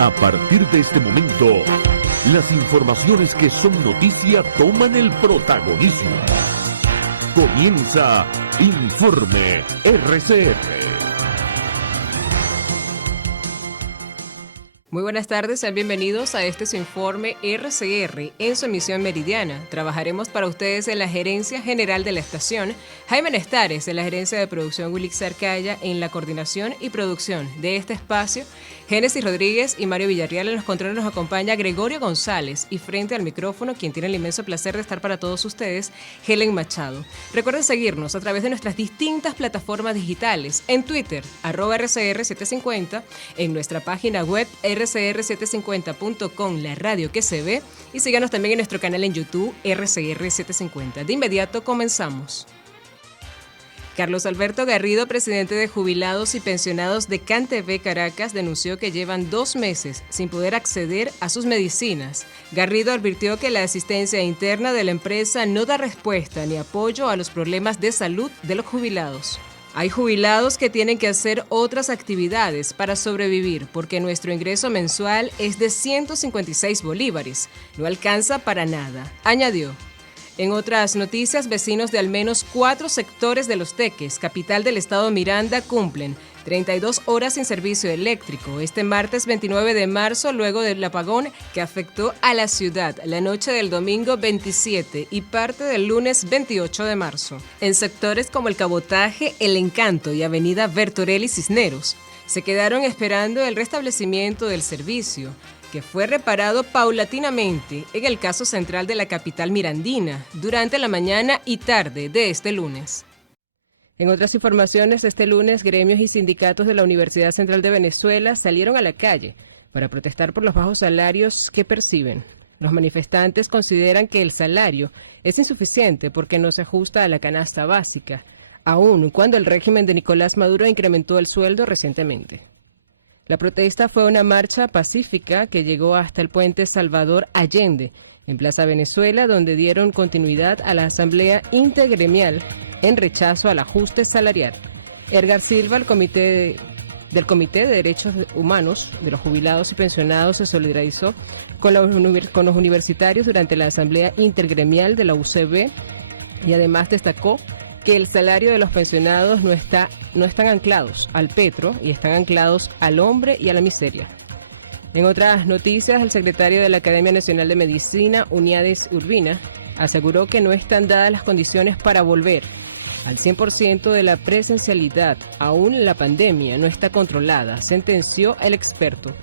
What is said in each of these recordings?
A partir de este momento, las informaciones que son noticia toman el protagonismo. Comienza Informe RCR. Muy buenas tardes, sean bienvenidos a este su informe RCR en su emisión meridiana. Trabajaremos para ustedes en la Gerencia General de la Estación, Jaime Nestares en la Gerencia de Producción, Wilix Arcaya en la coordinación y producción de este espacio, Génesis Rodríguez y Mario Villarreal en los controles nos acompaña Gregorio González y frente al micrófono, quien tiene el inmenso placer de estar para todos ustedes, Helen Machado. Recuerden seguirnos a través de nuestras distintas plataformas digitales, en Twitter, @RCR750, en nuestra página web rcr750.com, la radio que se ve, y síganos también en nuestro canal en YouTube, RCR750. De inmediato comenzamos. Carlos Alberto Garrido, presidente de Jubilados y Pensionados de CanTV Caracas, denunció que llevan 2 meses sin poder acceder a sus medicinas. Garrido advirtió que la asistencia interna de la empresa no da respuesta ni apoyo a los problemas de salud de los jubilados. Hay jubilados que tienen que hacer otras actividades para sobrevivir porque nuestro ingreso mensual es de 156 bolívares. No alcanza para nada, añadió. En otras noticias, vecinos de al menos 4 sectores de Los Teques, capital del estado Miranda, cumplen 32 horas sin servicio eléctrico este martes 29 de marzo, luego del apagón que afectó a la ciudad la noche del domingo 27 y parte del lunes 28 de marzo. En sectores como El Cabotaje, El Encanto y Avenida Bertorelli Cisneros, se quedaron esperando el restablecimiento del servicio, que fue reparado paulatinamente en el caso central de la capital mirandina durante la mañana y tarde de este lunes. En otras informaciones, este lunes, gremios y sindicatos de la Universidad Central de Venezuela salieron a la calle para protestar por los bajos salarios que perciben. Los manifestantes consideran que el salario es insuficiente porque no se ajusta a la canasta básica, aun cuando el régimen de Nicolás Maduro incrementó el sueldo recientemente. La protesta fue una marcha pacífica que llegó hasta el puente Salvador Allende, en Plaza Venezuela, donde dieron continuidad a la asamblea intergremial en rechazo al ajuste salarial. Edgar Silva, del Comité de Derechos Humanos de los Jubilados y Pensionados, se solidarizó con los universitarios durante la asamblea intergremial de la UCB y además destacó que el salario de los pensionados no están anclados al petro y están anclados al hombre y a la miseria. En otras noticias, el secretario de la Academia Nacional de Medicina, Uniades Urbina, aseguró que no están dadas las condiciones para volver al 100% de la presencialidad. Aún la pandemia no está controlada, sentenció el experto.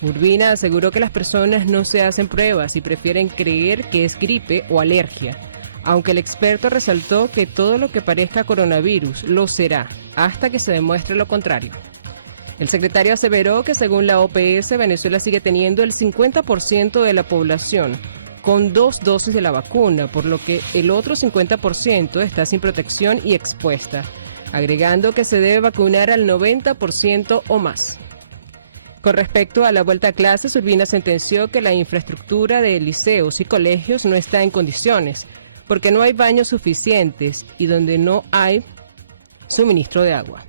Urbina aseguró que las personas no se hacen pruebas y prefieren creer que es gripe o alergia, aunque el experto resaltó que todo lo que parezca coronavirus lo será, hasta que se demuestre lo contrario. El secretario aseveró que según la OPS, Venezuela sigue teniendo el 50% de la población con 2 dosis de la vacuna, por lo que el otro 50% está sin protección y expuesta, agregando que se debe vacunar al 90% o más. Con respecto a la vuelta a clases, Urbina sentenció que la infraestructura de liceos y colegios no está en condiciones, porque no hay baños suficientes y donde no hay suministro de agua.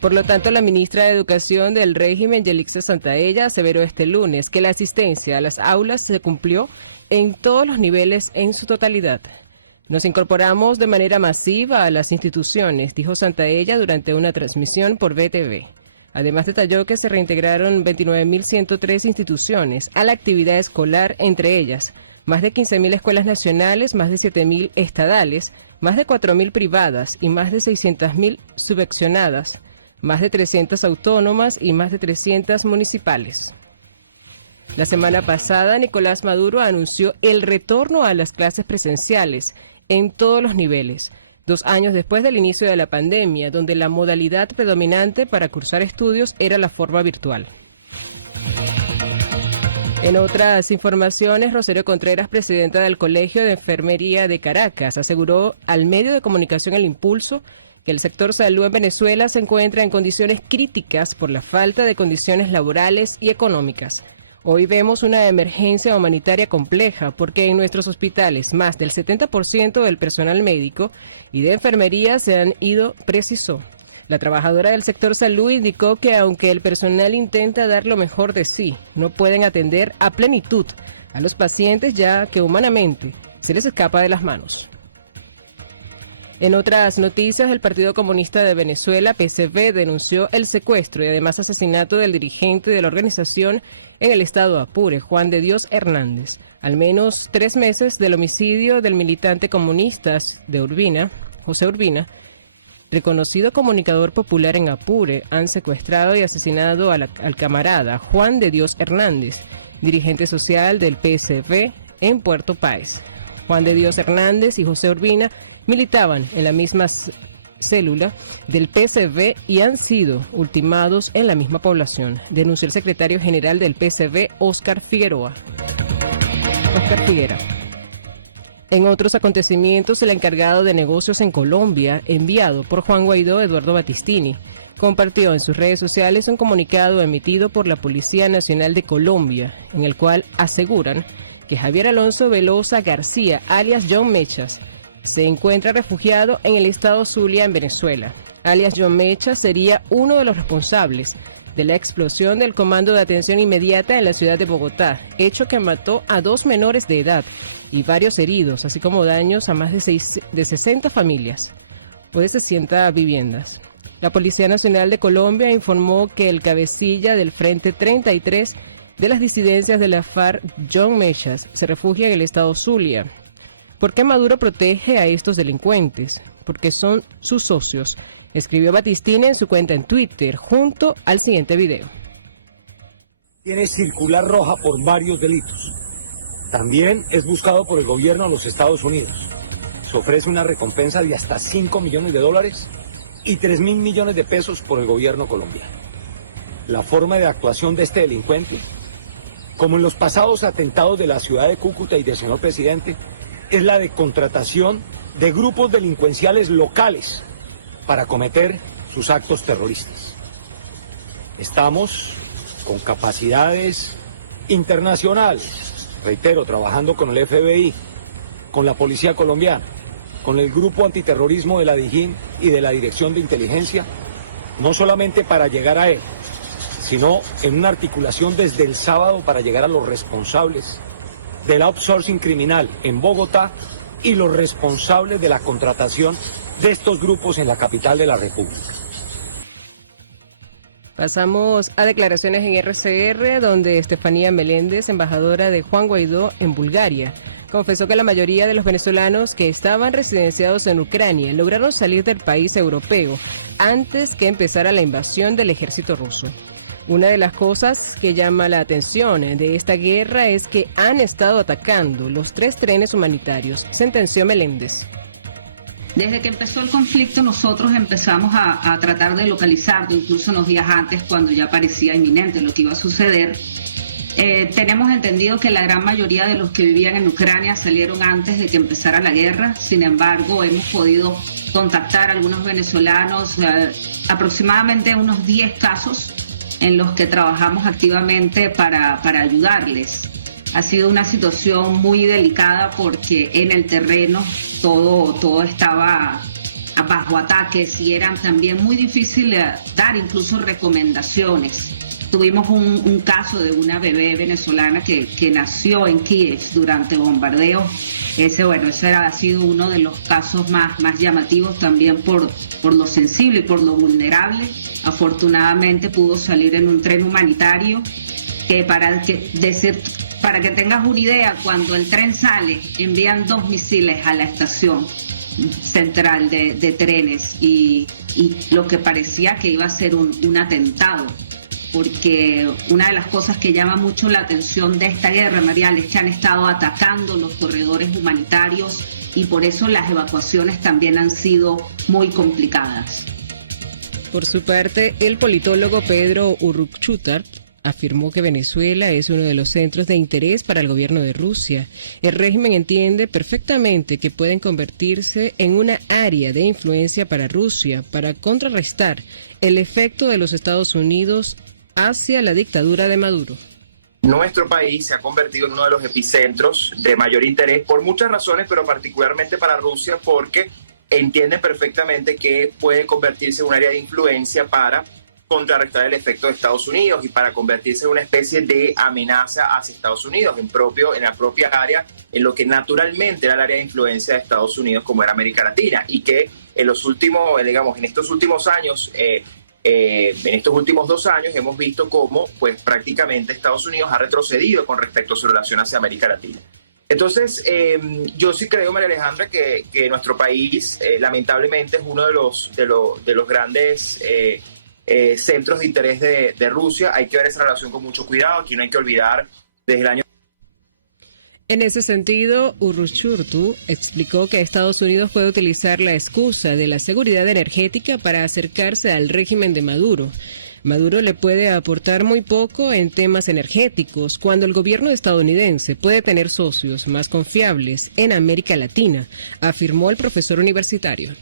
Por lo tanto, la ministra de Educación del régimen, Yelixa Santaella, aseveró este lunes que la asistencia a las aulas se cumplió en todos los niveles en su totalidad. Nos incorporamos de manera masiva a las instituciones, dijo Santaella durante una transmisión por BTV. Además, detalló que se reintegraron 29.103 instituciones a la actividad escolar, entre ellas más de 15.000 escuelas nacionales, más de 7.000 estadales, más de 4.000 privadas y más de 600.000 subvencionadas, más de 300 autónomas y más de 300 municipales. La semana pasada, Nicolás Maduro anunció el retorno a las clases presenciales en todos los niveles, 2 años después del inicio de la pandemia, donde la modalidad predominante para cursar estudios era la forma virtual. En otras informaciones, Rosario Contreras, presidenta del Colegio de Enfermería de Caracas, aseguró al medio de comunicación El Impulso que el sector salud en Venezuela se encuentra en condiciones críticas por la falta de condiciones laborales y económicas. Hoy vemos una emergencia humanitaria compleja porque en nuestros hospitales más del 70% del personal médico y de enfermería se han ido, precisó. La trabajadora del sector salud indicó que aunque el personal intenta dar lo mejor de sí, no pueden atender a plenitud a los pacientes ya que humanamente se les escapa de las manos. En otras noticias, el Partido Comunista de Venezuela, PCV, denunció el secuestro y además asesinato del dirigente de la organización en el estado Apure, Juan de Dios Hernández. Al menos 3 meses del homicidio del militante comunista de Urbina, José Urbina, reconocido comunicador popular en Apure, han secuestrado y asesinado al camarada Juan de Dios Hernández, dirigente social del PSV en Puerto Páez. Juan de Dios Hernández y José Urbina militaban en la misma célula del PSV y han sido ultimados en la misma población, denunció el secretario general del PSV, Óscar Figuera. En otros acontecimientos, el encargado de negocios en Colombia, enviado por Juan Guaidó, Eduardo Battistini, compartió en sus redes sociales un comunicado emitido por la Policía Nacional de Colombia, en el cual aseguran que Javier Alonso Velosa García, alias John Mechas, se encuentra refugiado en el estado Zulia, en Venezuela. Alias John Mechas sería uno de los responsables de la explosión del Comando de Atención Inmediata en la ciudad de Bogotá, hecho que mató a 2 menores de edad y varios heridos, así como daños a más de 60 familias o de 60 viviendas. La Policía Nacional de Colombia informó que el cabecilla del Frente 33 de las disidencias de la FARC, John Mechas, se refugia en el estado Zulia. ¿Por qué Maduro protege a estos delincuentes? Porque son sus socios, escribió Battistini en su cuenta en Twitter, junto al siguiente video. Tiene circular roja por varios delitos. También es buscado por el gobierno de los Estados Unidos. Se ofrece una recompensa de hasta $5 millones y 3.000 millones de pesos por el gobierno colombiano. La forma de actuación de este delincuente, como en los pasados atentados de la ciudad de Cúcuta y del señor presidente, es la de contratación de grupos delincuenciales locales para cometer sus actos terroristas. Estamos con capacidades internacionales, reitero, trabajando con el FBI, con la Policía Colombiana, con el Grupo Antiterrorismo de la DIJÍN y de la Dirección de Inteligencia, no solamente para llegar a él, sino en una articulación desde el sábado para llegar a los responsables del outsourcing criminal en Bogotá y los responsables de la contratación de estos grupos en la capital de la República. Pasamos a declaraciones en RCR, donde Estefanía Meléndez, embajadora de Juan Guaidó en Bulgaria, confesó que la mayoría de los venezolanos que estaban residenciados en Ucrania lograron salir del país europeo antes que empezara la invasión del ejército ruso. Una de las cosas que llama la atención de esta guerra es que han estado atacando los 3 trenes humanitarios, sentenció Meléndez. Desde que empezó el conflicto nosotros empezamos a tratar de localizarlo, incluso unos días antes cuando ya parecía inminente lo que iba a suceder. Tenemos entendido que la gran mayoría de los que vivían en Ucrania salieron antes de que empezara la guerra, sin embargo hemos podido contactar a algunos venezolanos, aproximadamente unos 10 casos en los que trabajamos activamente para ayudarles. Ha sido una situación muy delicada porque en el terreno todo estaba bajo ataques y eran también muy difíciles dar incluso recomendaciones. Tuvimos un caso de una bebé venezolana que nació en Kiev durante el bombardeo. Ese ha sido uno de los casos más llamativos también por lo sensible y por lo vulnerable. Afortunadamente pudo salir en un tren humanitario para que tengas una idea, cuando el tren sale envían 2 misiles a la estación central de trenes y lo que parecía que iba a ser un atentado. Porque una de las cosas que llama mucho la atención de esta guerra, Marial, es que han estado atacando los corredores humanitarios y por eso las evacuaciones también han sido muy complicadas. Por su parte, el politólogo Pedro Urruchutar afirmó que Venezuela es uno de los centros de interés para el gobierno de Rusia. El régimen entiende perfectamente que pueden convertirse en una área de influencia para Rusia para contrarrestar el efecto de los Estados Unidos hacia la dictadura de Maduro. Nuestro país se ha convertido en uno de los epicentros de mayor interés por muchas razones, pero particularmente para Rusia, porque entienden perfectamente que puede convertirse en un área de influencia para contrarrestar el efecto de Estados Unidos y para convertirse en una especie de amenaza hacia Estados Unidos, en la propia área, en lo que naturalmente era el área de influencia de Estados Unidos, como era América Latina, y que en estos últimos años, en estos últimos 2 años, hemos visto cómo, pues, prácticamente Estados Unidos ha retrocedido con respecto a su relación hacia América Latina. Entonces, yo sí creo, María Alejandra, que nuestro país, lamentablemente, es uno de los grandes centros de interés de Rusia. Hay que ver esa relación con mucho cuidado. Aquí no hay que olvidar desde el año... En ese sentido, Uruchurtu explicó que Estados Unidos puede utilizar la excusa de la seguridad energética para acercarse al régimen de Maduro. Maduro le puede aportar muy poco en temas energéticos, cuando el gobierno estadounidense puede tener socios más confiables en América Latina, afirmó el profesor universitario.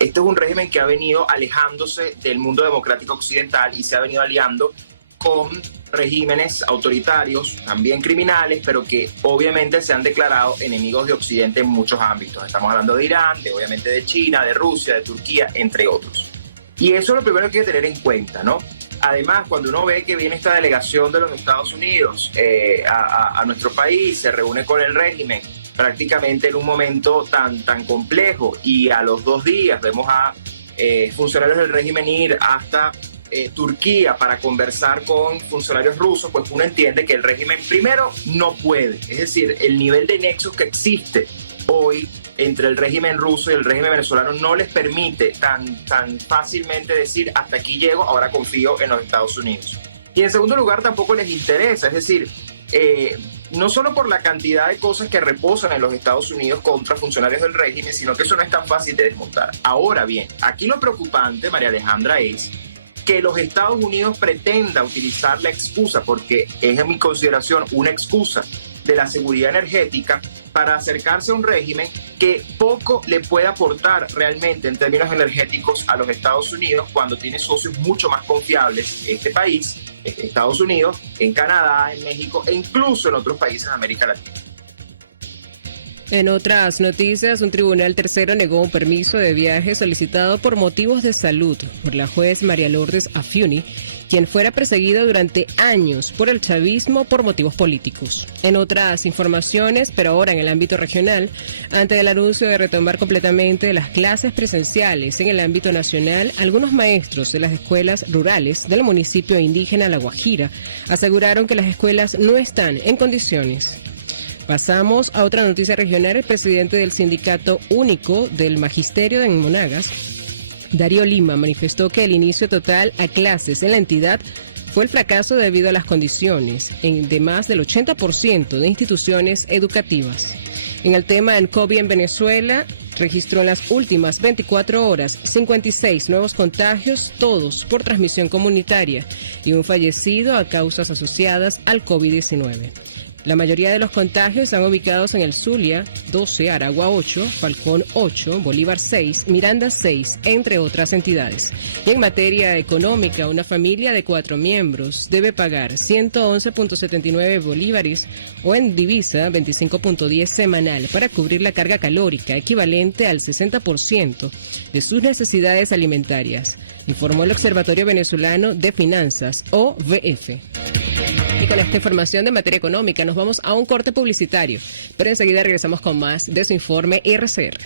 Este es un régimen que ha venido alejándose del mundo democrático occidental y se ha venido aliando con regímenes autoritarios, también criminales, pero que obviamente se han declarado enemigos de Occidente en muchos ámbitos. Estamos hablando de Irán, obviamente de China, de Rusia, de Turquía, entre otros. Y eso es lo primero que hay que tener en cuenta, ¿no? Además, cuando uno ve que viene esta delegación de los Estados Unidos a nuestro país, se reúne con el régimen prácticamente en un momento tan complejo, y a los 2 días vemos a funcionarios del régimen ir hasta Turquía para conversar con funcionarios rusos, pues uno entiende que el régimen primero no puede. Es decir, el nivel de nexos que existe hoy entre el régimen ruso y el régimen venezolano no les permite tan fácilmente decir hasta aquí llego, ahora confío en los Estados Unidos. Y en segundo lugar, tampoco les interesa, es decir, no solo por la cantidad de cosas que reposan en los Estados Unidos contra funcionarios del régimen, sino que eso no es tan fácil de desmontar. Ahora bien, aquí lo preocupante, María Alejandra, es que los Estados Unidos pretenda utilizar la excusa, porque es en mi consideración una excusa de la seguridad energética, para acercarse a un régimen que poco le puede aportar realmente en términos energéticos a los Estados Unidos, cuando tiene socios mucho más confiables este país, Estados Unidos, en Canadá, en México e incluso en otros países de América Latina. En otras noticias, un tribunal tercero negó un permiso de viaje solicitado por motivos de salud por la juez María Lourdes Afiuni, quien fuera perseguida durante años por el chavismo por motivos políticos. En otras informaciones, pero ahora en el ámbito regional, ante el anuncio de retomar completamente las clases presenciales en el ámbito nacional, algunos maestros de las escuelas rurales del municipio indígena La Guajira aseguraron que las escuelas no están en condiciones. Pasamos a otra noticia regional. El presidente del Sindicato Único del Magisterio de Monagas, Darío Lima, manifestó que el inicio total a clases en la entidad fue el fracaso debido a las condiciones de más del 80% de instituciones educativas. En el tema del COVID en Venezuela, registró en las últimas 24 horas 56 nuevos contagios, todos por transmisión comunitaria, y un fallecido a causas asociadas al COVID-19. La mayoría de los contagios están ubicados en el Zulia 12, Aragua 8, Falcón 8, Bolívar 6, Miranda 6, entre otras entidades. Y en materia económica, una familia de 4 miembros debe pagar 111.79 bolívares o en divisa 25.10 semanal para cubrir la carga calórica equivalente al 60% de sus necesidades alimentarias, informó el Observatorio Venezolano de Finanzas, OVF. Y con esta información de materia económica nos vamos a un corte publicitario, pero enseguida regresamos con más de su informe RCR.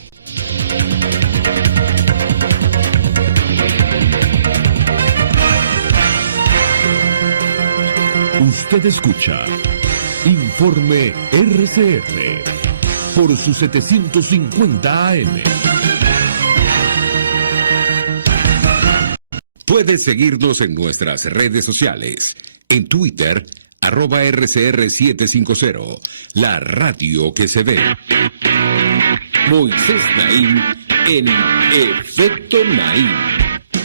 Usted escucha Informe RCR por su 750 AM. Puede seguirnos en nuestras redes sociales. En Twitter, @RCR750, la radio que se ve. Moisés Naim en Efecto Naim.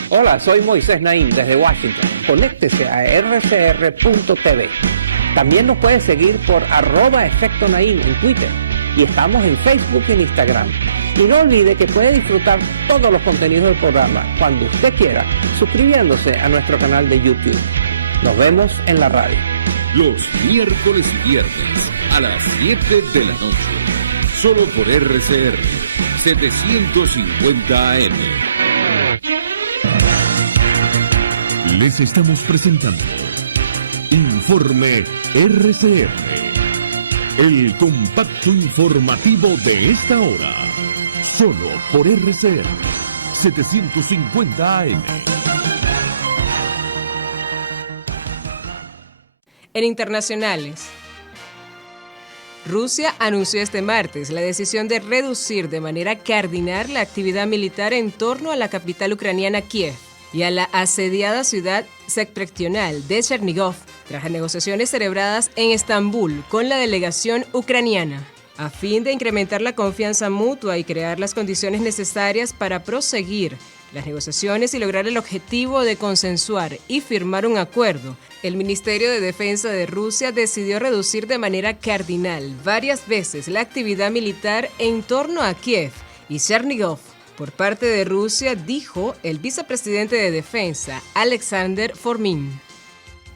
Hola, soy Moisés Naim desde Washington. Conéctese a rcr.tv. También nos puede seguir por @Efecto Naim en Twitter. Y estamos en Facebook y en Instagram. Y no olvide que puede disfrutar todos los contenidos del programa cuando usted quiera, suscribiéndose a nuestro canal de YouTube. Nos vemos en la radio. Los miércoles y viernes a las 7 de la noche. solo por RCR 750 AM. Les estamos presentando Informe RCR, el compacto informativo de esta hora, solo por RCR 750 AM. En internacionales, Rusia anunció este martes la decisión de reducir de manera cardinal la actividad militar en torno a la capital ucraniana Kiev y a la asediada ciudad septentrional de Chernigov, tras las negociaciones celebradas en Estambul con la delegación ucraniana, a fin de incrementar la confianza mutua y crear las condiciones necesarias para proseguir las negociaciones y lograr el objetivo de consensuar y firmar un acuerdo. El Ministerio de Defensa de Rusia decidió reducir de manera cardinal varias veces la actividad militar en torno a Kiev y Chernigov por parte de Rusia, dijo el vicepresidente de Defensa, Alexander Fomin.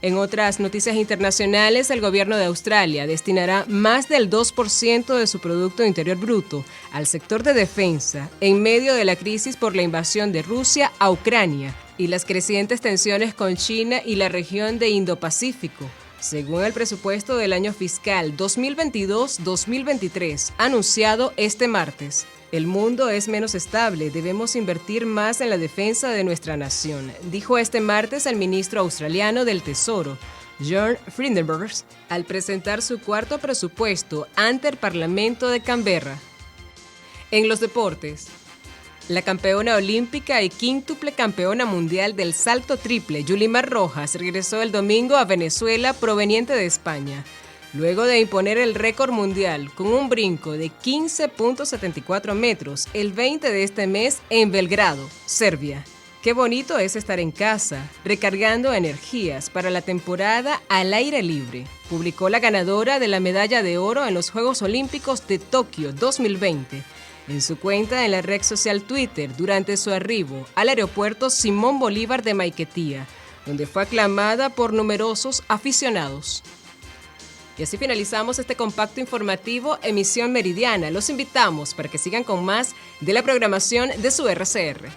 En otras noticias internacionales, el gobierno de Australia destinará más del 2% de su Producto Interior Bruto al sector de defensa en medio de la crisis por la invasión de Rusia a Ucrania y las crecientes tensiones con China y la región de Indo-Pacífico, según el presupuesto del año fiscal 2022-2023, anunciado este martes. El mundo es menos estable, debemos invertir más en la defensa de nuestra nación, dijo este martes el ministro australiano del Tesoro, John Frydenberg, al presentar su cuarto presupuesto ante el Parlamento de Canberra. En los deportes, la campeona olímpica y quíntuple campeona mundial del salto triple, Yulimar Rojas, regresó el domingo a Venezuela proveniente de España, luego de imponer el récord mundial con un brinco de 15.74 metros el 20 de este mes en Belgrado, Serbia. Qué bonito es estar en casa, recargando energías para la temporada al aire libre, publicó la ganadora de la medalla de oro en los Juegos Olímpicos de Tokio 2020 en su cuenta en la red social Twitter durante su arribo al aeropuerto Simón Bolívar de Maiquetía, donde fue aclamada por numerosos aficionados. Y así finalizamos este compacto informativo Emisión Meridiana. Los invitamos para que sigan con más de la programación de su RCR.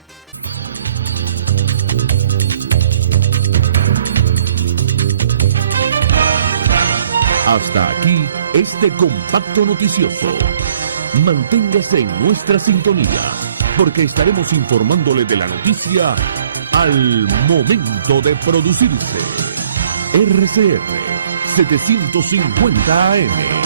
Hasta aquí este compacto noticioso. Manténgase en nuestra sintonía, porque estaremos informándole de la noticia al momento de producirse. RCR 750 AM.